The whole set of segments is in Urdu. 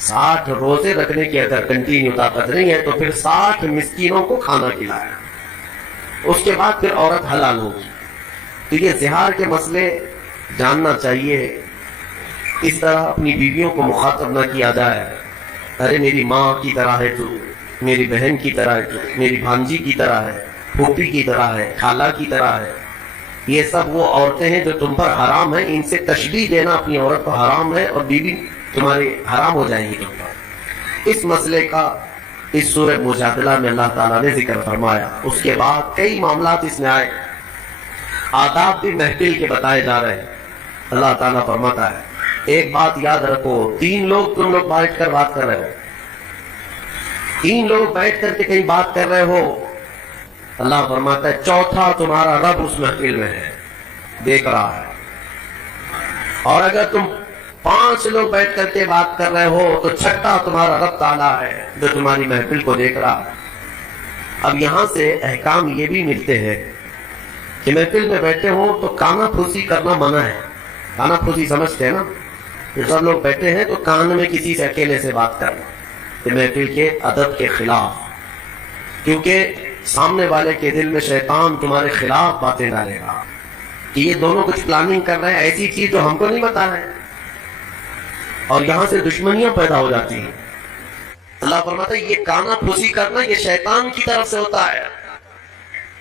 60 روزے رکھنے کی اگر کنٹینیو طاقت نہیں ہے تو پھر 60 مسکینوں کو کھانا کھلایا، اس کے بعد پھر عورت حلال ہوگی۔ تو یہ زہار کے مسئلے جاننا چاہیے، اس طرح اپنی بیویوں کو مخاطب نہ کیا جائے، ارے میری ماں کی طرح ہے تو، میری بہن کی طرح ہے تو، میری بھانجی کی طرح ہے، پھوپھی کی طرح ہے، خالہ کی طرح ہے۔ یہ سب وہ عورتیں ہیں جو تم پر حرام ہیں، ان سے تشبیہ دینا اپنی عورت کو حرام ہے، اور بیوی تمہاری حرام ہو جائیں گی تم پر۔ اس مسئلے کا اس سورہ مجادلہ میں اللہ تعالیٰ نے ذکر فرمایا۔ اس کے بعد کئی معاملات اس میں آئے، آداب بھی محفل کے بتائے جا رہے ہیں۔ اللہ تعالیٰ فرماتا ہے ایک بات یاد رکھو، 3 لوگ تم لوگ بیٹھ کر بات کر رہے ہو، 3 لوگ بیٹھ کر کے کہیں بات کر رہے ہو، اللہ فرماتا ہے چوتھا تمہارا رب اس محفل میں ہے، دیکھ رہا ہے۔ اور اگر تم 5 لوگ بیٹھ کر کے بات کر رہے ہو تو چھٹا تمہارا رب تعالیٰ ہے جو تمہاری محفل کو دیکھ رہا ہے۔ اب یہاں سے احکام یہ بھی ملتے ہیں کہ محفل میں بیٹھے ہوں تو کانا پھوسی کرنا منع ہے۔ کانا پھوسی سمجھتے ہیں نا، کہ سب لوگ بیٹھے ہیں تو کان میں کسی سے اکیلے سے بات کرنا، یہ محفل کے ادب کے خلاف، کیونکہ سامنے والے کے دل میں شیطان تمہارے خلاف باتیں ڈالے گا کہ یہ دونوں کچھ پلاننگ کر رہے ہیں، ایسی چیز جو ہم کو نہیں بتا رہے، اور یہاں سے دشمنیاں پیدا ہو جاتی ہیں۔ اللہ فرماتا ہے یہ کانا پھوسی کرنا یہ شیطان کی طرف سے ہوتا ہے،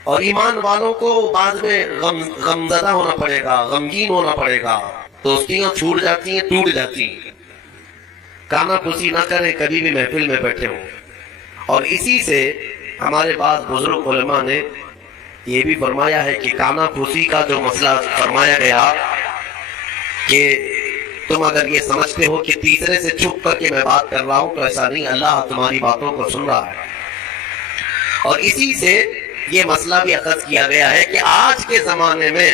اور ایمان والوں کو بعد میں غمزدہ ہونا پڑے گا، غمگین ہونا پڑے گا، دوستیاں چھوٹ جاتی ہیں، ٹوٹ جاتی ہیں۔ کانا پھوسی نہ کریں کبھی بھی محفل میں بیٹھے ہوں۔ اور اسی سے ہمارے بعض بزرگ علماء نے یہ بھی فرمایا ہے کہ کانا پھوسی کا جو مسئلہ فرمایا گیا کہ تم اگر یہ سمجھتے ہو کہ تیسرے سے چھپ کر کے میں بات کر رہا ہوں تو ایسا نہیں، اللہ تمہاری باتوں کو سن رہا ہے۔ اور اسی سے یہ مسئلہ بھی اخذ کیا گیا ہے کہ آج کے زمانے میں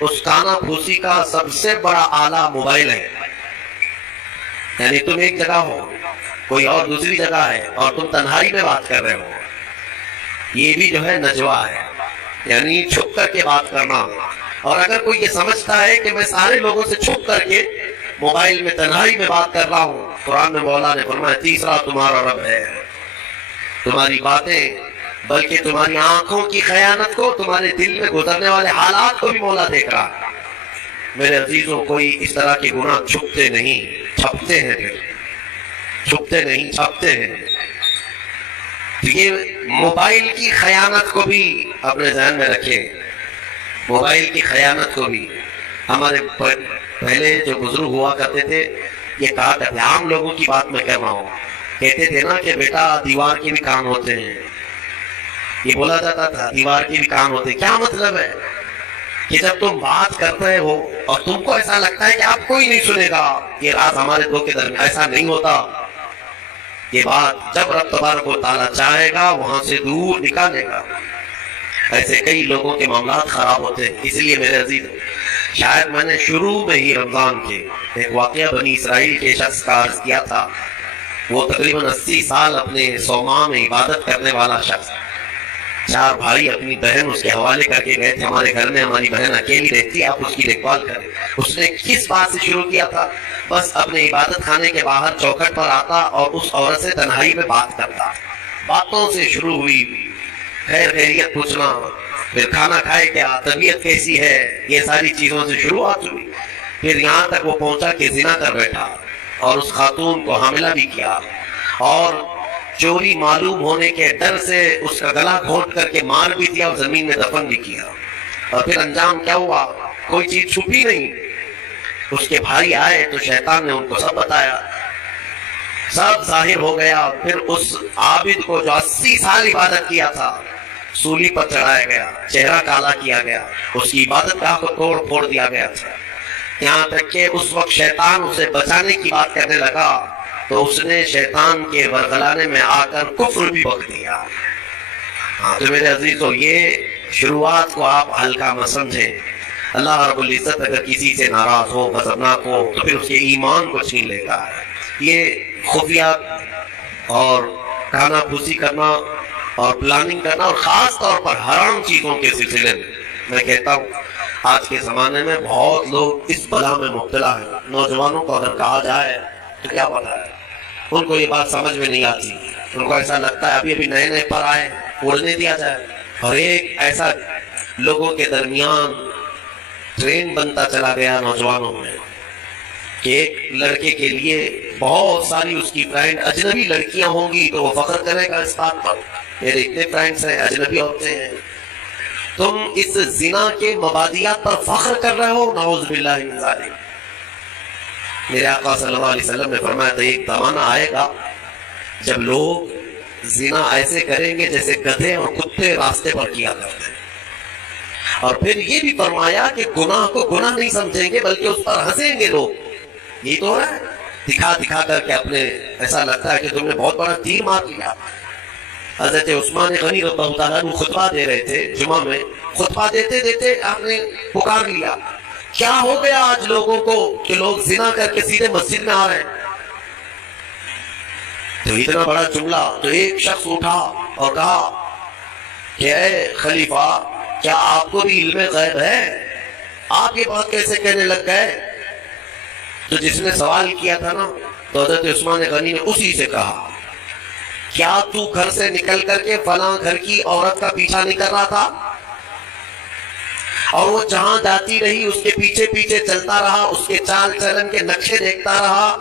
اس کانا پھوسی کا سب سے بڑا آلہ موبائل ہے۔ یعنی تم ایک جگہ ہو، کوئی اور دوسری جگہ ہے، اور تم تنہائی میں بات کر رہے ہو، یہ بھی جو ہے نجوا ہے، یعنی چھپ کر کے بات کرنا۔ اور اگر کوئی یہ سمجھتا ہے کہ میں سارے لوگوں سے چھپ کر کے موبائل میں تنہائی میں بات کر رہا ہوں، قرآن میں مولا نے فرمایا تیسرا تمہارا رب ہے۔ تمہاری باتیں بلکہ تمہاری آنکھوں کی خیانت کو، تمہارے دل میں گزرنے والے حالات کو بھی مولا دیکھ رہا ہے۔ میرے عزیزوں، کوئی اس طرح کے گناہ چھپتے نہیں، چھپتے ہیں، چھپتے نہیں چھپتے ہیں۔ یہ موبائل کی خیانت کو بھی اپنے ذہن میں رکھیں، موبائل کی خیانت کو بھی۔ ہمارے پہلے جو بزرگ ہوا کرتے تھے یہ کہا کرتے، عام لوگوں کی بات میں کہہ رہا ہوں، کہتے تھے نا کہ بیٹا دیوار کے بھی کان ہوتے ہیں، یہ بولا جاتا تھا دیوار کے بھی کان ہوتے ہیں۔ کیا مطلب ہے کہ جب تم بات کر رہے ہو اور تم کو ایسا لگتا ہے کہ آپ کوئی نہیں سنے گا، یہ راز ہمارے دو کے درمیان، ایسا نہیں ہوتا۔ یہ بات جب رب تبارک و تعالیٰ چاہے گا وہاں سے دور نکالے گا۔ ایسے کئی لوگوں کے معاملات خراب ہوتے ہیں۔ اس لیے میرے عزیز، شاید میں نے شروع میں ہی رمضان کے ایک واقعہ بنی اسرائیل کے شخص کا عرض کیا تھا۔ وہ تقریباً 80 سال اپنے صومعہ میں عبادت کرنے والا شخص، 4 بھائی اپنی بہن اس کے حوالے کر کے گئے تھے، ہمارے گھر میں ہماری بہن اکیلی رہتی ہے، آپ اس کی دیکھ بھال کریں۔ اس نے کس بات سے شروع کیا تھا؟ بس اپنے عبادت خانے کے باہر چوکھٹ پر آتا اور اس عورت سے تنہائی میں بات کرتا۔ باتوں سے شروع ہوئی، خیر خیریت پوچھنا، پھر کھانا کھائے کیا، طبیعت کیسی ہے، یہ ساری چیزوں سے شروعات ہوئی۔ پھر یہاں تک وہ پہنچا کہ زنا کر بیٹھا اور اس خاتون کو حاملہ بھی کیا، اور چوری معلوم ہونے کے ڈر سے اس کا گلا گھونٹ کر کے مار بھی دیا اور زمین میں دفن بھی کیا۔ اور پھر انجام کیا ہوا؟ کوئی چیز چھپی نہیں۔ اس کے بھائی آئے تو شیطان نے ان کو سب بتایا، سب ظاہر ہو گیا۔ پھر اس عابد کو جو 80 سال عبادت کیا تھا سولی پر چڑھایا گیا، چہرہ کالا کیا گیا، اس کی عبادت گاہ کو توڑ پھوڑ دیا گیا تھا۔ یہاں تک کہ اس وقت شیطان اسے بچانے کی بات کرنے لگا تو اس نے شیطان کے ورغلانے میں آ کر کفر بھی بک دیا۔ تو میرے عزیزو، یہ شروعات کو آپ ہلکا مت سمجھیں۔ اللہ رب العزت اگر کسی سے ناراض ہو، غضبناک ہو، تو پھر اس کے ایمان کو چھین لے گا۔ یہ خفیہ اور کھانا پھوسی کرنا اور پلاننگ کرنا، اور خاص طور پر حرام چیزوں کے سلسلے میں کہتا ہوں آج کے زمانے میں بہت لوگ اس بلا میں مبتلا ہیں۔ نوجوانوں کو اگر کہا جائے تو کیا پتا ہے، ان کو یہ بات سمجھ میں نہیں آتی، ان کو ایسا لگتا ہے ابھی ابھی نئے نئے پر آئے، اڑنے دیا جائے۔ اور ایک ایسا لوگوں کے درمیان ٹرین بنتا چلا گیا نوجوانوں میں کہ ایک لڑکے کے لیے بہت ساری اس کی فرینڈ اجنبی لڑکیاں ہوں گی تو وہ فخر کرے گا اس بات پر، میرے اتنے فرینڈس ہیں، اجنبی عورتیں ہیں۔ تم اس زنا کے مبادیات پر فخر کر رہے ہو، نعوذ باللہ من ذالک۔ میرے آقا صلی اللہ علیہ وسلم نے فرمایا تھا ایک زمانہ آئے گا جب لوگ زنا ایسے کریں گے جیسے گدھے اور کتے راستے پر کیا کرتے ہیں، اور پھر یہ بھی فرمایا کہ گناہ کو گناہ نہیں سمجھیں گے بلکہ اس پر ہنسیں گے لوگ۔ یہ تو ہے دکھا دکھا کر کے اپنے، ایسا لگتا ہے کہ تم نے بہت بڑا تیر مار لیا۔ حضرت عثمان غنی رضی اللہ تعالیٰ عنہ خطبہ دے رہے تھے جمعہ میں، خطبہ دیتے دیتے آپ نے پکار لیا کیا ہو گیا آج لوگوں کو کہ لوگ زنا کر کے سیدھے مسجد میں آ رہے ہیں؟ تو اتنا بڑا جملہ، تو ایک شخص اٹھا اور کہا کہ اے خلیفہ کیا آپ کو بھی علم غیب ہے؟ آپ یہ بات کیسے کہنے لگ گئے؟ تو جس نے سوال کیا تھا نا تو حضرت عثمان غنی نے اسی سے کہا کیا تو گھر سے نکل کر کے فلاں گھر کی عورت کا پیچھا نہیں کر رہا تھا؟ اور وہ جہاں جاتی رہی اس کے پیچھے پیچھے چلتا رہا، اس کے چال چلن کے نقشے دیکھتا رہا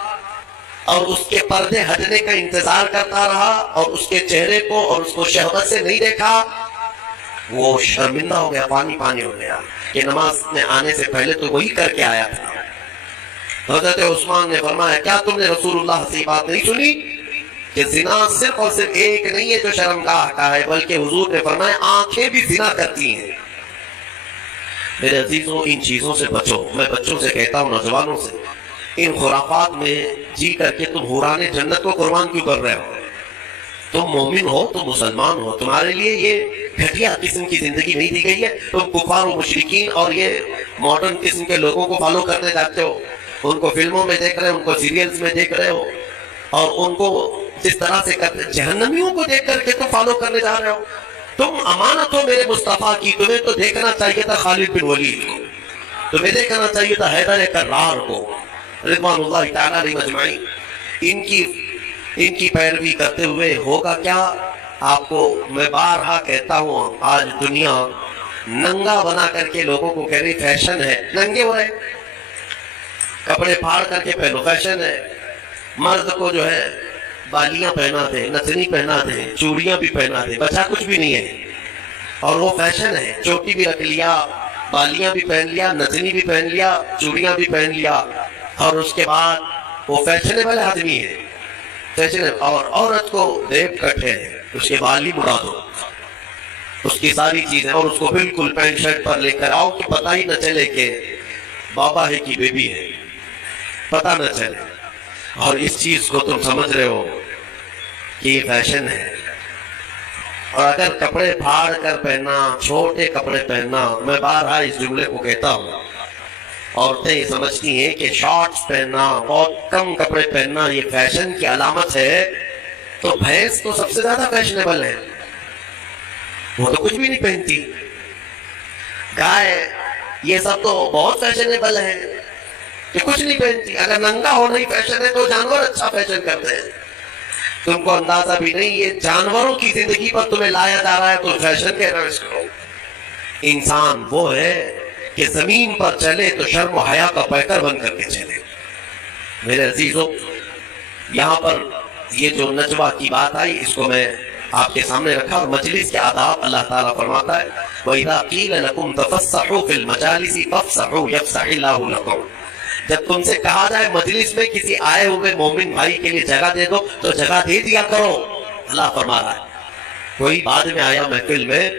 اور اس کے پردے ہٹنے کا انتظار کرتا رہا اور اس کے چہرے کو اور اس کو شہوت سے نہیں دیکھا، وہ شرمندہ ہو گیا، پانی پانی ہو گیا کہ نماز میں آنے سے پہلے تو وہی کر کے آیا تھا۔ حضرت عثمان نے فرمایا کیا تم نے رسول اللہ سے یہ بات نہیں سنی کہ زنا صرف اور صرف ایک نہیں ہے جو شرمگاہ کا ہے، بلکہ حضور نے فرمایا آنکھیں بھی زنا کرتی ہیں۔ میرے عزیزوں ان چیزوں سے بچو، میں بچوں سے کہتا ہوں، نوجوانوں سے، ان خرافات میں جی کر کے تم حوران جنت کو قربان کیوں کر رہے ہو؟ تم مومن ہو، تم مسلمان ہو، تمہارے لیے یہ گھٹیا قسم کی زندگی نہیں دی گئی ہے۔ تم کفار و مشرکین اور یہ ماڈرن قسم کے لوگوں کو فالو کرنے جاتے ہو، ان کو فلموں میں دیکھ رہے ہو، ان کو سیریلز میں دیکھ رہے ہو، اور ان کو جس طرح سے کرتے جہنمیوں کو دیکھ کر کے تم فالو کرنے جا رہے ہو۔ تم امانت ہو میرے مصطفیٰ کی، تمہیں تو دیکھنا چاہیے تھا خالد بن ولید کو، تمہیں دیکھنا چاہیے تھا حیدر کرار کو رضوان اللہ تعالیٰ علیہ مجمعین۔ ان کی پیروی کرتے ہوئے ہوگا کیا؟ آپ کو میں بارہا کہتا ہوں، آج دنیا ننگا بنا کر کے لوگوں کو کہہ رہی فیشن ہے، ننگے ہو رہے، کپڑے پھاڑ کر کے پہنو، فیشن ہے۔ مرد کو جو ہے بالیاں پہنا دے، نتنی پہنا دے، چوڑیاں بھی پہنا دے، بچا کچھ بھی نہیں ہے، اور وہ فیشن ہے۔ چوٹی بھی رکھ لیا، بالیاں بھی پہن لیا، نتنی بھی پہن لیا، چوڑیاں بھی پہن لیا، اور اس کے بعد وہ فیشنیبل آدمی ہے، فیشنیبل۔ اور عورت کو ریپ کٹ ہے، اس کے بال ہی مڑا دو، اس کی ساری چیزیں، اور اس کو بالکل پینٹ شرٹ پر لے کر آؤ کہ پتہ ہی نہ چلے کہ بابا ہے کی بیبی ہے، پتہ نہ چلے۔ اور اس چیز کو تم سمجھ رہے ہو کہ یہ فیشن ہے۔ اور اگر کپڑے پھاڑ کر پہننا، چھوٹے کپڑے پہننا، میں بارہا اس جملے کو کہتا ہوں، عورتیں یہ سمجھتی ہیں کہ شارٹس پہننا، بہت کم کپڑے پہننا یہ فیشن کی علامت ہے، تو بھینس تو سب سے زیادہ فیشنیبل ہے، وہ تو کچھ بھی نہیں پہنتی، گائے یہ سب تو بہت فیشنیبل ہے کہ کچھ نہیں پہنتی۔ اگر ننگا ہونا ہی فیشن ہے تو جانور اچھا فیشن کرتے ہیں، تم کو اندازہ بھی نہیں، یہ جانوروں کی زندگی پر تمہیں لایا جا رہا ہے تو فیشن کہہ رہا ہے اس کو۔ انسان وہ ہے کہ زمین پر چلے تو شرم و حیا کا پیکر بن کر کے چلے۔ میرے عزیزوں، یہاں پر یہ جو نجوہ کی بات آئی اس کو میں آپ کے سامنے رکھا، اور مجلس کے آداب اللہ تعالیٰ فرماتا ہے وَإِذَا قِيلَ لَكُمْ تَفَسَّحُوا فِي الْمَجَالِسِ فَافْسَحُوا يَفْسَحِ اللَّهُ لَكُمْ۔ جب تم سے کہا جائے مجلس میں کسی آئے ہوئے مومن بھائی کے لیے جگہ دے دو تو جگہ دے دیا کرو، اللہ فرما رہا ہے۔ کوئی بعد میں آیا محفل میں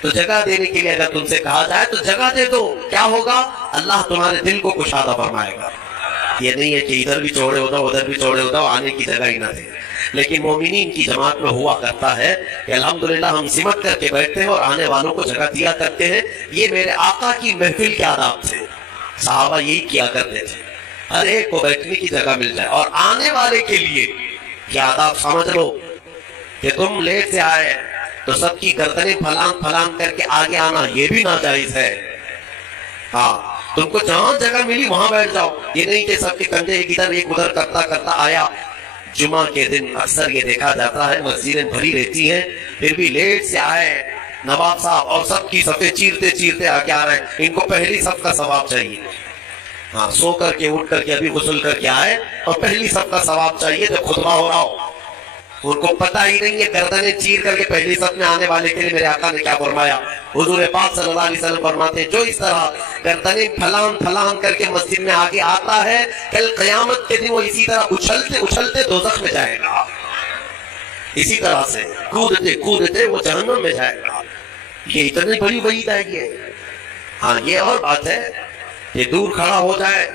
تو جگہ دینے کے لیے اگر تم سے کہا جائے تو جگہ دے دو، کیا ہوگا؟ اللہ تمہارے دل کو کشادہ فرمائے گا۔ یہ نہیں ہے کہ ادھر بھی چھوڑے ہوتا ادھر بھی چھوڑے ہوتا آنے کی جگہ ہی نہ دے۔ لیکن مومنین کی جماعت میں ہوا کرتا ہے کہ الحمدللہ ہم سمٹ کر کے بیٹھتے ہیں اور آنے والوں کو جگہ دیا کرتے ہیں۔ یہ میرے آقا کی محفل کے آداب تھے، صحابہ یہی کیا کرتے تھے، ہر ایک کو بیٹھنے کی جگہ مل جائے۔ اور آنے والے کے لیے یہ آداب سمجھ لو کہ تم لیٹ سے آئے تو سب کی گردنیں پھلانگ پھلانگ کر کے آگے آنا یہ بھی ناجائز ہے۔ ہاں، تم کو جہاں جگہ ملی وہاں بیٹھ جاؤ، یہ نہیں کہ سب کے کندھے ایک ادھر ایک ادھر کرتا کرتا آیا۔ جمعہ کے دن اکثر یہ دیکھا جاتا ہے مسجدیں بھری رہتی ہیں، پھر بھی لیٹ سے آئے نواب صاحب اور سب کی صفیں چیرتے چیرتے آ کے آ رہے ہیں، ان کو پہلی صف کا ثواب چاہیے. ہاں، سو کر کے اٹھ کر کے ابھی غسل کر کے آئے اور پہلی صف کا ثواب چاہیے جب خطبہ ہو رہا ہو. ان کو پتہ ہی نہیں ہے گردنیں چیر کر کے پہلی صف میں آنے والے کے لیے میرے آقا نے کیا فرمایا. حضور پاک صلی اللہ علیہ وسلم فرماتے ہیں جو اس طرح گردنیں پھلان پھلان کر کے مسجد میں آگے آتا ہے، کل قیامت کے دن وہ اسی طرح اچھلتے اچھلتے دوزخ میں جائے گا، اسی طرح سے کودتے کودتے وہ جہنم میں جائے گا. یہ اتنی بڑی وعید ہے یہ. ہاں، یہ اور بات ہے کہ دور کھڑا ہو جائے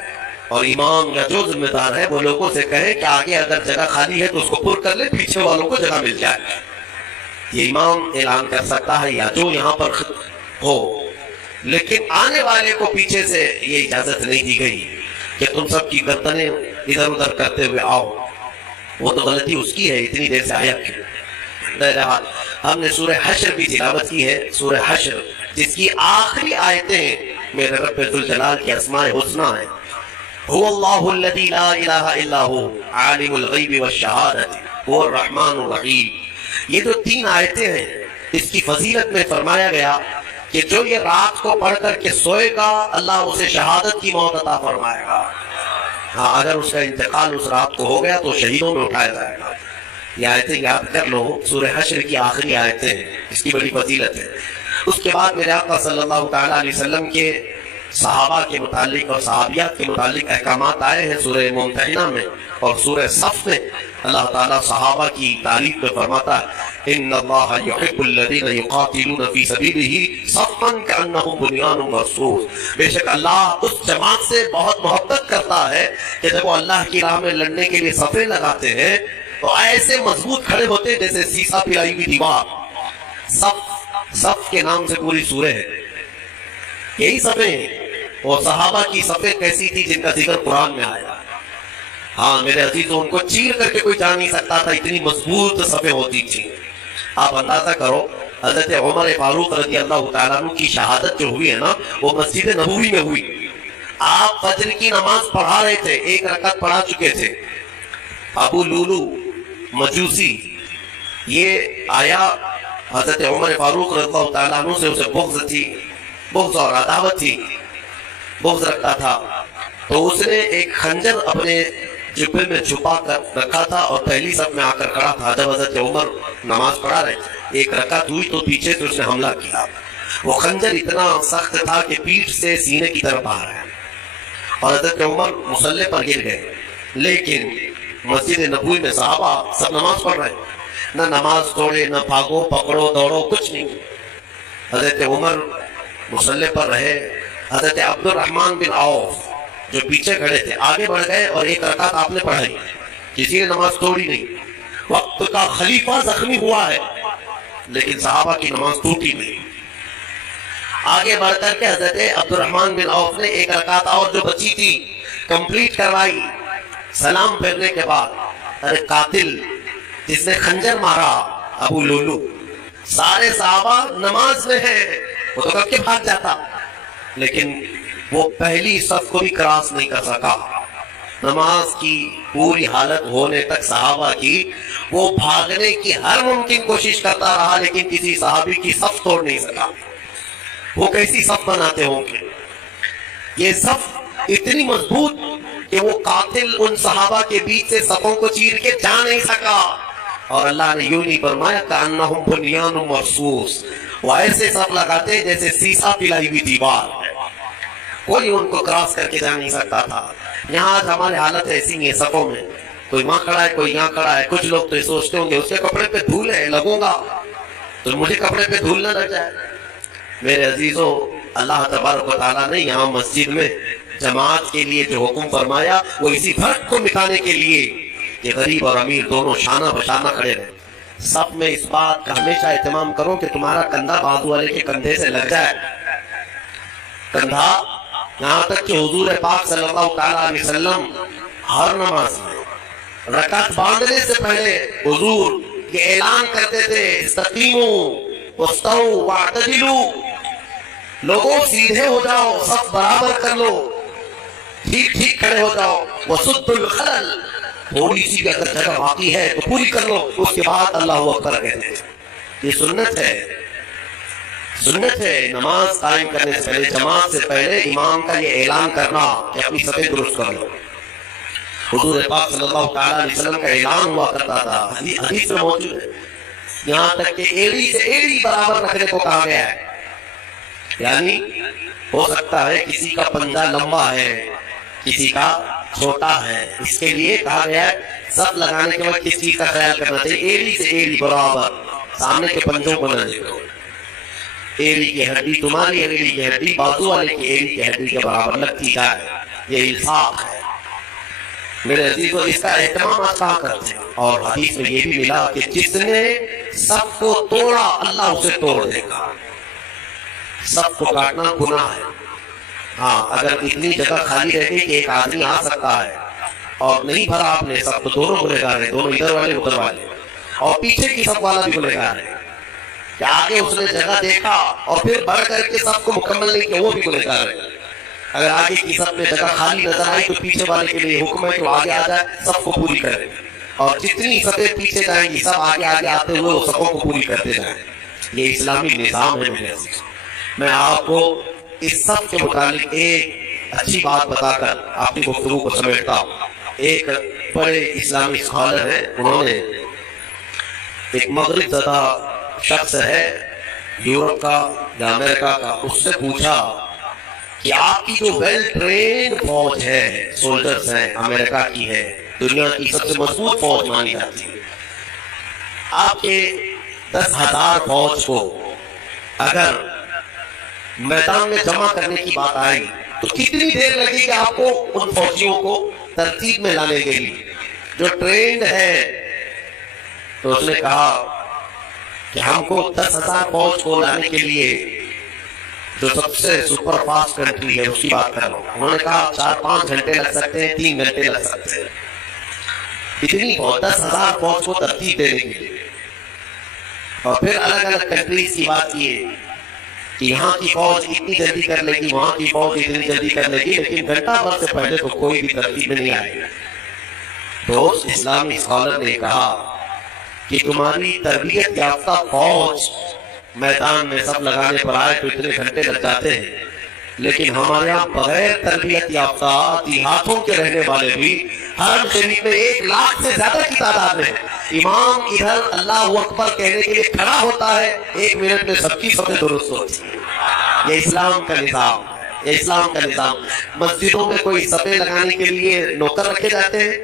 اور امام یا جو ذمہ دار ہے وہ لوگوں سے کہے کہ آگے اگر جگہ خالی ہے تو اس کو پر کر لے، پیچھے والوں کو جگہ مل جائے. یہ امام اعلان کر سکتا ہے یا جو یہاں پر ہو، لیکن آنے والے کو پیچھے سے یہ اجازت نہیں دی گئی کہ تم سب کی گردنیں ادھر ادھر کرتے ہوئے آؤ. وہ تو غلطی اس کی ہے، اتنی دیر سے آیا کیوں. بہرحال ہم نے سورہ حشر کی تلاوت کی ہے، سورہ حشر جس کی آخری آیتیں میرے رب ذوالجلال کی اسماء حسنی ہیں. هو اللہ الذی لا الہ الا هو عالم الغیب والشہادۃ هو الرحمن الرحیم. یہ جو 3 آیتیں ہیں اس کی فضیلت میں فرمایا گیا کہ جو یہ رات کو پڑھ کر کے سوئے گا اللہ اسے شہادت کی موت عطا فرمائے گا. ہاں، اگر اس کا انتقال اس رات کو ہو گیا تو شہیدوں میں اٹھایا جائے گا. یہ آیتیں یاد کر لو، سورہ حشر کی آخری آیتیں ہیں، اس کی بڑی فضیلت ہے. اس کے بعد میرے آقا صلی اللہ تعالیٰ علیہ وسلم کے صحابہ کے متعلق اور صحابیات کے متعلق احکامات آئے ہیں سورہ ممتحنہ میں اور سورہ صف میں. اللہ تعالیٰ صحابہ کی تعریف میں فرماتا ہے ان اللہ یحب الذین یقاتلون فی سبیلہ صفا کأنہم بنیان مرصوص. بے شک اللہ اس جماعت سے بہت محبت کرتا ہے کہ جب وہ اللہ کی راہ میں لڑنے کے لیے صفیں لگاتے ہیں تو ایسے مضبوط کھڑے ہوتے ہیں جیسے سیسا پلائی ہوئی دیوار. صف کے نام سے پوری سورہ ہے. یہی صفیں ہیں. اور صحابہ کی صفیں کیسی تھی جن کا ذکر قرآن میں آیا. ہاں میرے عزیزوں، ان کو چیر کر کے کوئی جا نہیں سکتا تھا، اتنی مضبوط صفیں ہوتی تھیں. آپ اندازہ کرو حضرت عمر فاروق رضی اللہ تعالیٰ عنہ کی شہادت جو ہوئی ہے نا وہ مسجد نبوی میں ہوئی. آپ فجر کی نماز پڑھا رہے تھے، 1 رکعت پڑھا چکے تھے. ابو لولو مجوسی یہ آیا، حضرت عمر فاروق رضی اللہ تعالیٰ عنہ سے اسے بغض تھی، بغض اور عداوت تھی، بغض رکھتا تھا. تو اس نے ایک خنجر اپنے جبے میں چھپا کر رکھا تھا اور پہلی صف میں آ کر کھڑا تھا. جب حضرت عمر نماز پڑھا رہے تھے، 1 رکعت ہوئی تو پیچھے سے اس نے حملہ کیا. وہ خنجر اتنا سخت تھا کہ پیٹھ سے سینے کی طرف آ رہا ہے اور حضرت عمر مصلی پر گر گئے. لیکن مسجد نبوی میں صحابہ سب نماز پڑھ رہے ہیں، نہ نماز توڑے، نہ بھاگو پکڑو دوڑو، کچھ نہیں. حضرت عمر مصلی پر رہے. حضرت عبد الرحمن بن عوف جو پیچھے کھڑے تھے آگے بڑھ گئے اور 1 رکعت آپ نے پڑھائی، کسی نے نماز توڑی نہیں. وقت کا خلیفہ زخمی ہوا ہے لیکن صحابہ کی نماز ٹوٹی نہیں. آگے بڑھ کر کے حضرت عبد الرحمن بن عوف نے 1 رکعت اور جو بچی تھی کمپلیٹ کروائی. سلام پھیرنے کے بعد ارے قاتل جس نے خنجر مارا ابو لولو، سارے صحابہ نماز میں ہیں، وہ تو کب کے بھاگ جاتا، لیکن وہ پہلی صف کو بھی کراس نہیں کر سکا. نماز کی پوری حالت ہونے تک صحابہ کی وہ بھاگنے کی ہر ممکن کوشش کرتا رہا لیکن کسی صحابی کی صف توڑ نہیں سکا. وہ کیسی صف بناتے ہوں گے؟ یہ صف اتنی مضبوط کہ وہ قاتل ان صحابہ کے بیچ سے صفوں کو چیر کے جا نہیں سکا. اور اللہ نے یوں نہیں فرمایا کأنہم بنیان مرصوص، وہ ایسے صف لگاتے جیسے سیسا پلائی ہوئی دیوار، کوئی ان کو کراس کر کے جا نہیں سکتا تھا. یہاں آج ہماری حالت ایسی ہی ہے صفوں میں، کوئی وہاں کھڑا ہے کوئی یہاں کھڑا ہے. کچھ لوگ تو یہ سوچتے ہوں گے اس کے کپڑے پہ دھول ہے لگوں گا تو مجھے کپڑے پہ دھول نہ لگ جائے. میرے عزیزوں، اللہ تبارک و تعالیٰ نے یہاں مسجد میں جماعت کے لیے جو حکم فرمایا وہ اسی فرق کو مٹانے کے لیے کہ غریب اور امیر دونوں شانہ بشانہ کھڑے رہے. سب میں اس بات کا ہمیشہ اہتمام کرو کہ تمہارا کندھا بازو والے کے کندھے سے لگ جائے. کندھا یہاں تک کہ حضور پاک صلی اللہ تعالیٰ علیہ وسلم ہر نماز میں رکعت باندھنے سے پہلے حضور یہ اعلان کرتے تھے استقیموا واستووا واعتدلوا، لوگوں سیدھے ہو جاؤ، صف برابر کر لو، ٹھیک ٹھیک کھڑے ہو جاؤ. وسدوا الخلل، تھوڑی سی اگر جگہ باقی ہے تو پوری کر لو، اس کے بعد اللہ اکبر کہتے ہیں. یہ سنت ہے، سنت ہے. نماز قائم کرنے سے پہلے، جماعت سے پہلے امام کا یہ اعلان کرنا کہ اپنی صفیں درست کر لو. حضور پاک صلی اللہ تعالیٰ علیہ وسلم کا اعلان ہوا کرتا تھا، حدیث میں موجود ہے، یہاں تک کہ ایڑی سے ایڑی برابر رکھنے کو کہا گیا ہے. یعنی ہو سکتا ہے کسی کا پنجہ لمبا ہے، کسی کا چھوٹا ہے، اس کے لیے کہا گیا ہے سب لگانے کے وقت کس چیز کا خیال کرنا چاہیے؟ ایڑی سے ایڑی برابر، سامنے کے پنجوں کو نہ دیکھو. ایڑی کی ہڈی تمہاری ایڑی کی ہڈی بازو والے کی ایڑی کی ہڈی کے برابر لگتی جائے، یہ انصاف ہے. میرے عزیزو، اس کا اہتمام آپ کہاں کرتے ہیں؟ اور حدیث میں یہ بھی ملا کہ جس نے سب کو توڑا اللہ اسے توڑ دے گا. سب کو کاٹنا گناہ ہے. ہاں، اگر اتنی جگہ خالی رہ گئی کہ ایک آدمی آ سکتا ہے اور نہیں بھرا آپ نے سب، تو دونوں گنہگار ہیں، دونوں ادھر والے ادھر والے، اور پیچھے کی سب والا بھی گنہگار ہے کہ آگے اس نے جگہ دیکھا اور پھر بڑھ کر کے سب کو مکمل نہیں کیا، وہ بھی گنہگار ہے. اگر آگے کی سب میں جگہ خالی نظر آئی تو پیچھے والے کے لیے حکم ہے کہ وہ آگے آ جائے، سب کو پوری کرے، اور جتنی سبیں پیچھے جائیں گی سب آگے آگے آتے ہوئے وہ سبوں کو پوری کرتے جائیں. یہ اسلامی نظام ہے. میں آپ کو اس سب کے متعلق ایک اچھی بات بتا کر اپنی گفتگو کو سمیٹتا ہوں. ایک بڑے اسلامی اسکالر ہیں، انہوں نے ایک مغرب زدہ شخص ہے یورپ کا یا امریکہ کا، اس سے پوچھا کہ آپ کی جو ویل ٹرینڈ فوج ہے، سولجرز ہیں، امریکہ کی ہے، دنیا کی سب سے مضبوط فوج مانی جاتی ہے، آپ کے 10,000 فوج کو اگر میدان میں جمع کرنے کی بات آئی تو کتنی دیر لگے گی آپ کو ان فوجیوں کو ترتیب میں لانے کے لیے جو ٹرینڈ ہے؟ تو اس نے کہا کہ ہم کو 10,000 فوج کو لانے کے لیے جو سب سے سپر فاسٹ کنٹری ہے اس کی بات کر رہا ہوں. انہوں نے کہا 4-5 گھنٹے لگ سکتے ہیں، 3 گھنٹے لگ سکتے ہیں. اتنی 10,000 فوج کو ترتیب دینے کے لیے. اور پھر الگ الگ کنٹریز کی بات کی ہے کہ یہاں کی فوج اتنی جلدی کر لے گی، وہاں کی فوج اتنی جلدی کر لے گی، لیکن گھنٹہ بھر سے پہلے تو کوئی بھی ترتیب میں نہیں آئے گا. تو اس اسلامی اسکالر نے کہا کہ تمہاری تربیت یافتہ فوج میدان میں سب لگانے پر آئے تو اتنے گھنٹے لگ جاتے ہیں، لیکن ہمارے یہاں بغیر تربیت یافتہ دیہاتوں کے رہنے والے بھی ہر شریف میں 1 لاکھ سے زیادہ کی تعداد میں امام ادھر اللہ اکبر کہنے کے لیے کھڑا ہوتا ہے، 1 منٹ میں سب کی صفیں درست ہوتی ہیں. یہ اسلام کا نظام، یہ اسلام کا نظام. مسجدوں میں کوئی صفیں لگانے کے لیے نوکر رکھے جاتے ہیں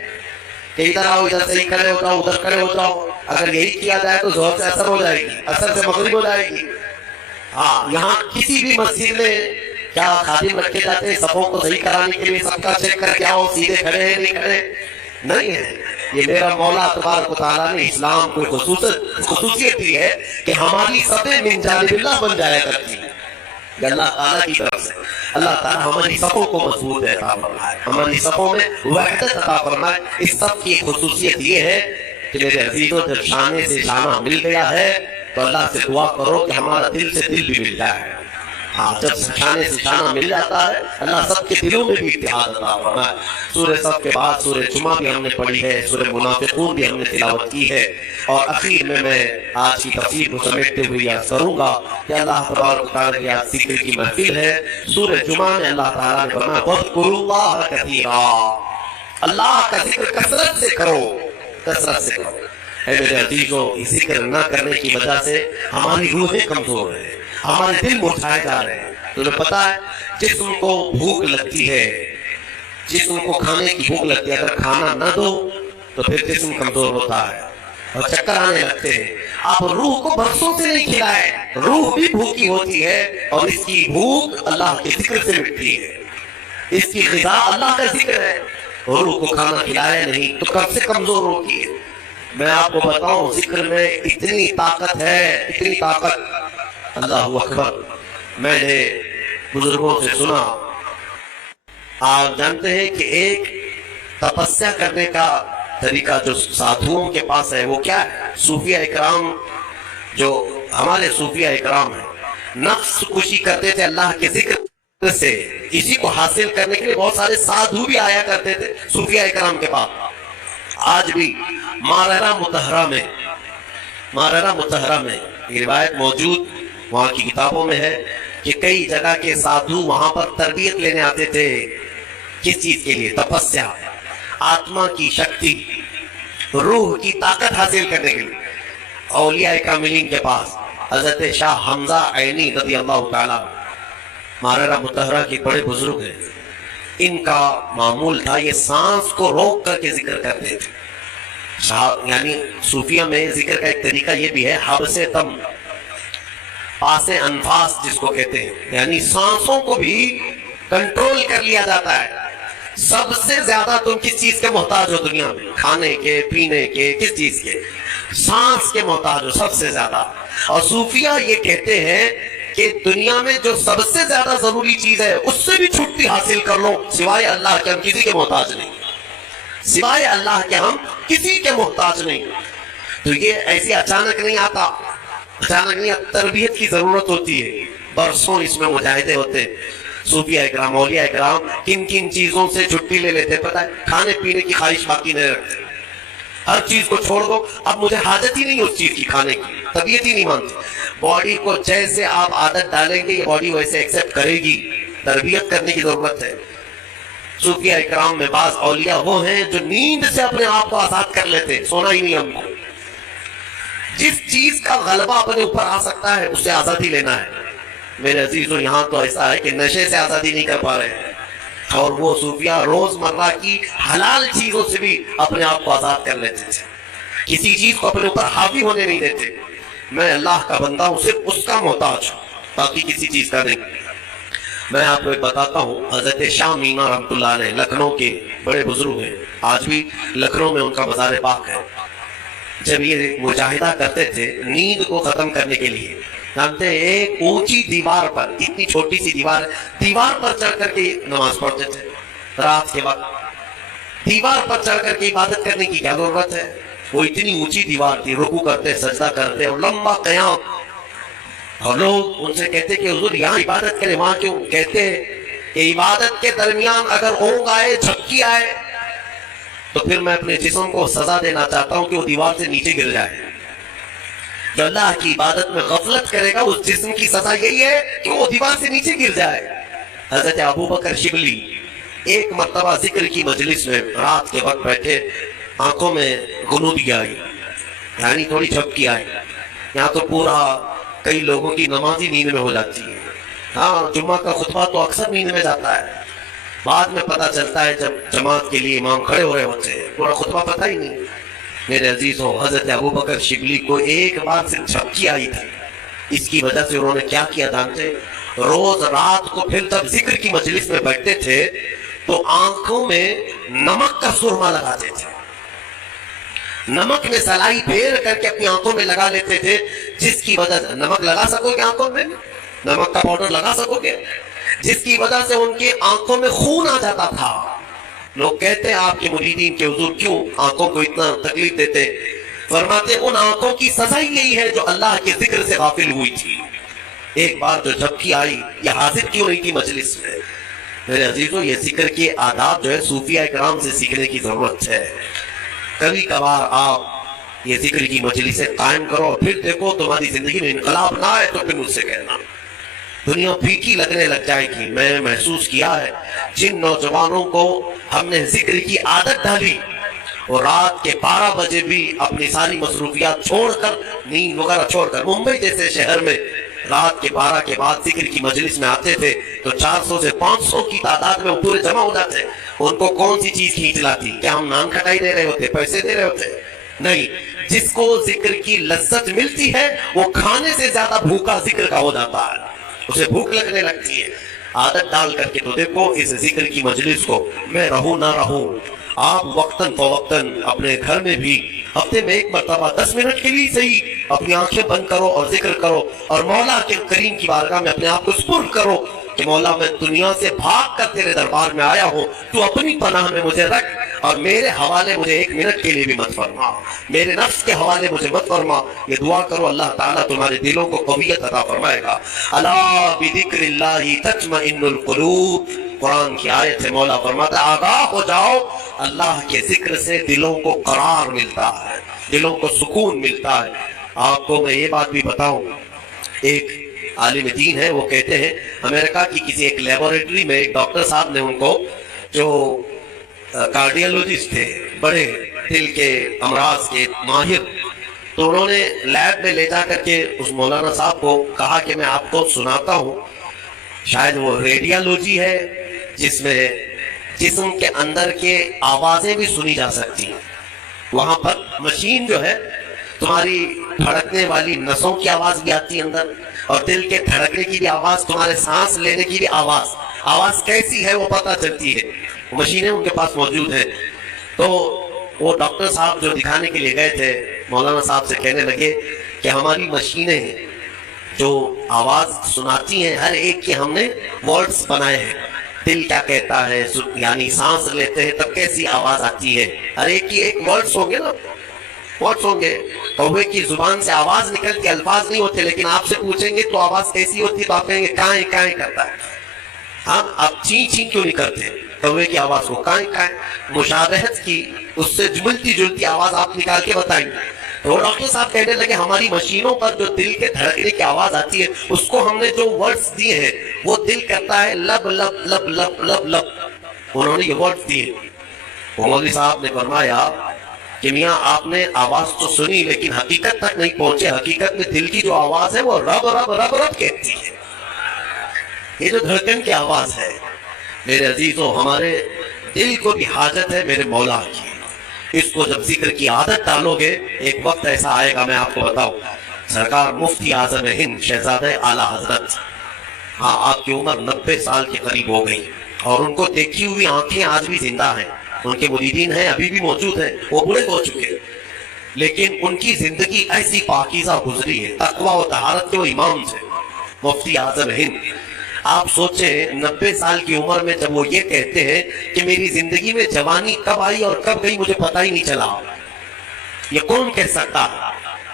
کہ ادھر آؤ، ادھر سے کھڑے ہو جاؤ، ادھر کھڑے ہو جاؤ. اگر یہی کیا جائے تو ظہر سے عصر ہو جائے گی، عصر سے مغرب ہو جائے گی. ہاں، یہاں کسی بھی مسجد میں کیا خادم رکھے جاتے ہیں صفوں کو صحیح کرانے کے لیے؟ سب کا چیک کر کے آؤ سیدھے کھڑے ہیں نہیں کھڑے؟ نہیں ہے. یہ میرا مولا تبارک و تعالیٰ نے اسلام کو خصوصیت دی ہے کہ ہماری صفیں من جانب اللہ بن جایا کرتی ہیں. اللہ تعالیٰ کی طرف سے اللہ تعالیٰ ہماری صفوں کو مضبوط عطا فرمائے، ہماری صفوں میں وحدت عطا فرمائے. اس سب کی خصوصیت یہ ہے کہ میرے عزیزوں جب شانے سے شانہ مل گیا ہے تو اللہ سے دعا کرو کہ ہمارا دل سے دل بھی مل جائے. ہاں، جب شانے سے شانہ مل جاتا ہے اللہ سب کے دلوں میں بھی اتحاد عطا فرمائے. سورہ صف کے بعد سورہ جمعہ بھی ہم نے پڑھی ہے، سورہ منافقون بھی ہم نے تلاوت کی ہے، اور اخیر میں آج کی تفسیر کو سمیٹتے ہوئے یاد کروں گا کہ اللہ تبارک و تعالیٰ کی آج ذکر کی محفل ہے. سورہ جمعہ میں اللہ تعالیٰ نے فرمایا وَاذْكُرُوا اللَّهَ كَثِيرًا، اللہ کا ذکر کثرت سے کرو، کثرت سے کرو. اے میرے عزیزوں، ذکر نہ کرنے کی وجہ سے ہماری روحیں کمزور ہیں، ہمارے دل مٹھائے جا رہے ہیں. تمہیں پتا ہے جسم کو بھوک لگتی ہے، جسم کو کھانے کی بھوک لگتی ہے، اگر کھانا نہ دو تو پھر جسم کمزور ہوتا ہے اور چکر آنے لگتے ہیں. آپ روح کو برسوں سے نہیں کھلائے، روح بھی بھوکی ہوتی ہے اور اس کی بھوک اللہ کے ذکر سے مٹتی ہے. اس کی غذا اللہ کا ذکر ہے. روح کو کھانا کھلایا نہیں تو کب سے کمزور ہوتی ہے. میں آپ کو بتاؤں ذکر میں اتنی طاقت ہے، اتنی طاقت. اللہ اکبر. میں نے بزرگوں سے سنا، آپ جانتے ہیں کہ ایک تپسیا کرنے کا طریقہ جو سادھوؤں کے پاس ہے وہ کیا ہے؟ صوفیہ اکرام، جو ہمارے صوفیہ اکرام ہیں، نفس کشی کرتے تھے اللہ کے ذکر سے. اسی کو حاصل کرنے کے لیے بہت سارے سادھو بھی آیا کرتے تھے صوفیہ اکرام کے پاس. آج بھی ماررہ مطہرہ میں یہ روایت موجود وہاں کی کتابوں میں ہے کہ کئی جگہ کے سادھو وہاں پر تربیت لینے آتے تھے. کس چیز کے لیے؟ تپسیا، آتما کی شکتی، روح کی طاقت حاصل کرنے کے لیے. اولیاء کاملین کے پاس حضرت شاہ حمزہ عینی رضی اللہ تعالیٰ ماررہ مطہرہ کے بڑے بزرگ ہیں. ان کا معمول تھا یہ سانس کو روک کر کے ذکر کرتے تھے. یعنی صوفیہ میں ذکر کا ایک طریقہ یہ بھی ہے، حبس دم، پاس انفاس جس کو کہتے ہیں، یعنی سانسوں کو بھی کنٹرول کر لیا جاتا ہے. سب سے زیادہ تم کس چیز کے محتاج ہو دنیا میں؟ کھانے کے، پینے کے، کس چیز کے؟ سانس کے محتاج ہو سب سے زیادہ. اور صوفیہ یہ کہتے ہیں کہ دنیا میں جو سب سے زیادہ ضروری چیز ہے اس سے بھی چھٹی حاصل کر لو، سوائے اللہ کے ہم کسی کے محتاج نہیں، سوائے اللہ کے ہم کسی کے محتاج نہیں. تو یہ ایسی اچانک نہیں آتا، اچانک نہیں آتا، تربیت کی ضرورت ہوتی ہے. برسوں اس میں مجاہدے ہوتے. صوفیہ اکرام، اولیاء اکرام کن کن چیزوں سے چھٹی لے لیتے پتہ ہے؟ کھانے پینے کی خواہش باقی نہیں رکھتے. ہر چیز کو چھوڑ دو، اب مجھے حاجت ہی نہیں اس چیز کی کھانے کی، طبیعت ہی نہیں مانتی. باڈی کو جیسے آپ عادت ڈالیں گے یہ باڈی ویسے ایکسپٹ کرے گی. تربیت کرنے کی ضرورت ہے. صوفیہ اکرام میں بعض اولیاء وہ ہیں جو نیند سے اپنے آپ کو آزاد کر لیتے، سونا ہی نہیں ہم کو. جس چیز کا غلبہ اپنے اوپر آ سکتا ہے اس سے آزادی لینا ہے. میرے عزیزوں یہاں تو ایسا ہے کہ نشے سے آزادی نہیں کر پا رہے ہیں، اور وہ صوفیہ روز مرہ کی حلال چیزوں سے بھی اپنے آپ کو آزاد کر لیتے تھے. کسی چیز کو اپنے اوپر حاوی ہونے نہیں دیتے. میں اللہ کا بندہ ہوں، صرف اس کا محتاج ہوں، باقی کسی چیز کا نہیں. میں آپ کو ایک بتاتا ہوں، حضرت شاہ مینا رحمۃ اللہ علیہ لکھنؤ کے بڑے بزرگ ہیں، آج بھی لکھنؤ میں ان کا مزار پاک ہے. جب یہ مجاہدہ کرتے تھے نیند کو ختم کرنے کے لیے، جانتے ہیں ایک اونچی دیوار پر، اتنی چھوٹی سی دیوار پر چڑھ کر کے نماز پڑھتے تھے. رات کے وقت دیوار پر چڑھ کر کے عبادت کرنے کی کیا ضرورت ہے؟ وہ اتنی اونچی دیوار تھی، رکوع کرتے، سجدہ کرتے اور لمبا قیام. اور لوگ ان سے کہتے کہ حضور یہاں عبادت کریں، وہاں کیوں؟ کہتے کہ عبادت کے درمیان اگر اونگ آئے، جھپکی آئے تو پھر میں اپنے جسم کو سزا دینا چاہتا ہوں کہ وہ دیوار سے نیچے گر جائے. جو اللہ کی عبادت میں غفلت کرے گا اس جسم کی سزا یہی ہے کہ وہ دیوار سے نیچے گر جائے. حضرت ابو بکر شبلی ایک مرتبہ ذکر کی مجلس میں رات کے وقت بیٹھے، آنکھوں میں غنودگی آئی، یعنی تھوڑی جھپکی آئی. یہاں تو پورا کئی لوگوں کی نماز ہی نیند میں ہو جاتی ہے. ہاں جمعہ کا خطبہ تو اکثر نیند میں جاتا ہے، بعد میں پتہ چلتا ہے جب جماعت کے لیے امام کھڑے ہو رہے ہوتے ہیں، پورا خطبہ پتہ ہی نہیں. میرے عزیزوں حضرت ابو بکر شبلی کو ایک بار سے جھپکی آئی تھی. اس کی وجہ سے انہوں نے کیا کیا جانتے؟ روز رات کو پھر جب ذکر کی مجلس میں بیٹھتے تھے تو آنکھوں میں نمک کا سرما لگاتے تھے. نمک میں سلائی پھیر کر کے اپنی آنکھوں میں لگا لیتے تھے، جس کی وجہ سے نمک لگا سکو گے آنکھوں میں، نمک کا پاؤڈر لگا سکو گے، جس کی وجہ سے ان کی آنکھوں میں خون آ جاتا تھا. لوگ کہتے ہیں آپ کے مریدین کے حضور کیوں آنکھوں کو اتنا تکلیف دیتے؟ فرماتے ان آنکھوں کی سزا یہی ہے جو اللہ کے ذکر سے غافل ہوئی تھی. ایک بار جو جھپکی آئی، یہ حاضر کیوں نہیں تھی مجلس میں؟ میرے عزیزوں یہ ذکر کے آداب جو ہے صوفیہ اکرام سے سیکھنے کی ضرورت ہے. کبھی کبھار آپ یہ ذکر کی مجلسیں قائم کرو، پھر دیکھو تمہاری زندگی میں انقلاب نہ آئے تو پھر مجھ سے کہنا. دنیا پھیکی لگنے لگ جائے گی. میں نے محسوس کیا ہے جن نوجوانوں کو ہم نے ذکر کی عادت ڈالی اور رات کے 12 بجے بھی اپنی ساری مصروفیات چھوڑ کر، نیند وغیرہ چھوڑ کر، ممبئی جیسے شہر میں رات کے 12 کے بعد ذکر کی مجلس میں آتے تھے تو 400 سے 500 کی تعداد میں وہ پورے جمع ہو جاتے. ان کو کون سی چیز کھینچ لاتی؟ کیا ہم نان کھٹائی دے رہے ہوتے، پیسے دے رہے ہوتے؟ نہیں. جس کو ذکر کی لذت ملتی ہے وہ کھانے سے زیادہ بھوکا ذکر کا ہو جاتا ہے، اسے بھوک لگنے لگتی ہے. عادت ڈال کر کے تو دیکھو اس ذکر کی مجلس کو. میں رہوں نہ رہوں، آپ وقتاً فوقتاً اپنے گھر میں بھی ہفتے میں ایک مرتبہ 10 منٹ کے لیے صحیح اپنی آنکھیں بند کرو اور ذکر کرو اور مولا کے کریم کی بارگاہ میں اپنے آپ کو سپرد کرو کہ مولا میں دنیا سے بھاگ کر تیرے دربار میں آیا ہوں، تو اپنی پناہ میں مجھے رکھ اور میرے حوالے مجھے 1 منٹ کے لیے بھی مت فرما، میرے نفس کے حوالے مجھے مت فرما. یہ دعا کرو، اللہ تعالیٰ تمہارے دلوں کو قویت عطا فرمائے گا. الا بذکر اللہ تطمئن القلوب، قرآن کی آیت سے مولا فرماتا ہے آگاہ ہو جاؤ، اللہ کے ذکر سے دلوں کو قرار ملتا ہے، دلوں کو سکون ملتا ہے۔ آپ کو میں یہ بات بھی بتاؤں، ایک عالم دین ہے، وہ کہتے ہیں امریکہ کی کسی ایک لیبوریٹری میں ایک ڈاکٹر صاحب نے ان کو، جو کارڈیالوجسٹ تھے، بڑے دل کے امراض کے ماہر، تو انہوں نے لیب میں لے جا کر کے اس مولانا صاحب کو کہا کہ میں آپ کو سناتا ہوں، شاید وہ ریڈیالوجی ہے جس میں جسم کے اندر کے آوازیں بھی سنی جا سکتی ہیں۔ وہاں پر مشین جو ہے، تمہاری دھڑکنے والی نسوں کی آواز بھی آتی ہے اندر، اور دل کے دھڑکنے کی بھی آواز، تمہارے سانس لینے کی بھی آواز کیسی ہے وہ پتہ چلتی ہے، مشینیں ان کے پاس موجود ہیں۔ تو وہ ڈاکٹر صاحب جو دکھانے کے لیے گئے تھے، مولانا صاحب سے کہنے لگے کہ ہماری مشینیں جو آواز سناتی ہیں، ہر ایک کے ہم نے ورڈز بنائے ہیں، دل کیا کہتا ہے، یعنی سانس لیتے ہیں تب کیسی آواز آتی ہے، ہر ایک کی ایک ورڈز ہوں گے نا، ورڈز ہوں گے۔ کوے کی زبان سے آواز نکلتی، الفاظ نہیں ہوتے، لیکن آپ سے پوچھیں گے تو آواز کیسی ہوتی، تو آپ کہیں گے کائیں کائیں کرتا ہے۔ ہاں، آپ چین چین کیوں نہیں کرتے؟ کوے کی آواز کو کائیں کائیں، مشابہت کی اس سے ملتی جلتی آواز آپ نکال کے بتائیں گے۔ تو ڈاکٹر صاحب کہنے لگے ہماری مشینوں پر جو دل کے دھڑکنے کی آواز آتی ہے، اس کو ہم نے جو ورڈز دیے ہیں، وہ دل کرتا ہے لب لب لب لب لب لب۔ انہوں نے یہ ورڈز دیے۔ مولوی صاحب نے فرمایا کہ میاں آپ نے آواز تو سنی لیکن حقیقت تک نہیں پہنچے، حقیقت میں دل کی جو آواز ہے وہ رب رب رب رب کہتی ہے۔ یہ جو دھڑکن کی آواز ہے میرے عزیزوں، ہمارے دل کو بھی حاجت ہے میرے مولا کی۔ اس کو جب ذکر کی عادت ڈالو گے، ایک وقت ایسا آئے گا، میں آپ کو بتاؤں، سرکار مفتی اعظم ہند شہزادہ اعلیٰ حضرت، ہاں آپ کی عمر 90 سال کے قریب ہو گئی، اور ان کو دیکھی ہوئی آنکھیں آج بھی زندہ ہیں، ان کے مریدین ہیں، ابھی بھی موجود ہیں، وہ بوڑھے ہو چکے، لیکن ان کی زندگی ایسی پاکیزہ گزری ہے، تقویٰ و طہارت کے وہ امام تھے، مفتی اعظم ہند۔ آپ سوچیں 90 سال کی عمر میں جب وہ یہ کہتے ہیں کہ میری زندگی میں جوانی کب آئی اور کب گئی مجھے پتہ ہی نہیں چلا، یہ کون کہہ سکتا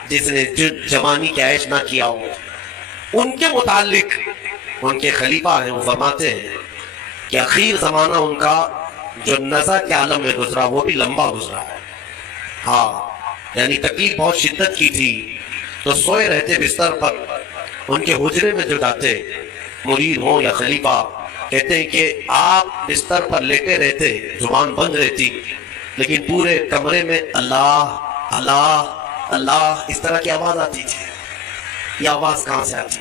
جس نے جوانی کی عیش نہ کیا ہو؟ ان کے متعلق ان کے خلیفہ ہیں، وہ فرماتے ہیں کہ اخیر زمانہ ان کا جو نزع کے عالم میں گزرا وہ بھی لمبا گزرا ہے۔ ہاں، یعنی تکلیف بہت شدت کی تھی، تو سوئے رہتے بستر پر، ان کے حجرے میں جو جاتے مرید ہوں یا خلیفہ، کہتے ہیں کہ آپ بستر پر لیٹے رہتے، زبان بند رہتی، لیکن پورے کمرے میں اللہ اللہ اللہ اس طرح کی آواز آتی تھی۔ یہ آواز کہاں سے آتی؟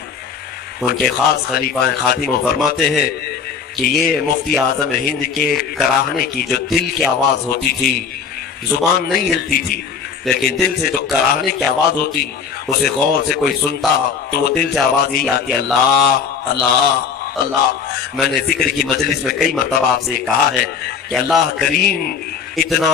ان کے خاص خلیفہ خادم وہ فرماتے ہیں کہ یہ مفتی اعظم ہند کے کراہنے کی جو دل کی آواز ہوتی تھی، زبان نہیں ہلتی تھی، لیکن دل سے جو کراہنے کی آواز ہوتی، اسے غور سے کوئی سنتا تو وہ دل سے آواز یہی آتی، اللہ اللہ اللہ۔ میں نے ذکر کی مجلس میں کئی مرتبہ آپ سے یہ کہا ہے کہ اللہ کریم اتنا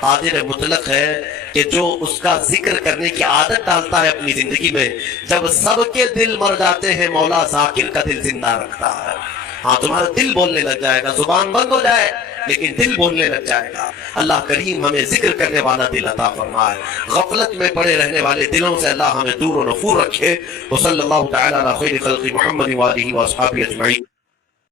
قادر مطلق ہے کہ جو اس کا ذکر کرنے کی عادت ڈالتا ہے اپنی زندگی میں، جب سب کے دل مر جاتے ہیں مولا ذاکر کا دل زندہ رکھتا ہے۔ ہاں، تمہارا دل بولنے لگ جائے گا، زبان بند ہو جائے لیکن دل بولنے لگ جائے گا۔ اللہ کریم ہمیں ذکر کرنے والا دل عطا فرمائے، غفلت میں پڑے رہنے والے دلوں سے اللہ ہمیں دور و نفور رکھے۔ وصلی اللہ تعالی علی خیر خلق محمد وآلہ وصحبہ اجمعین۔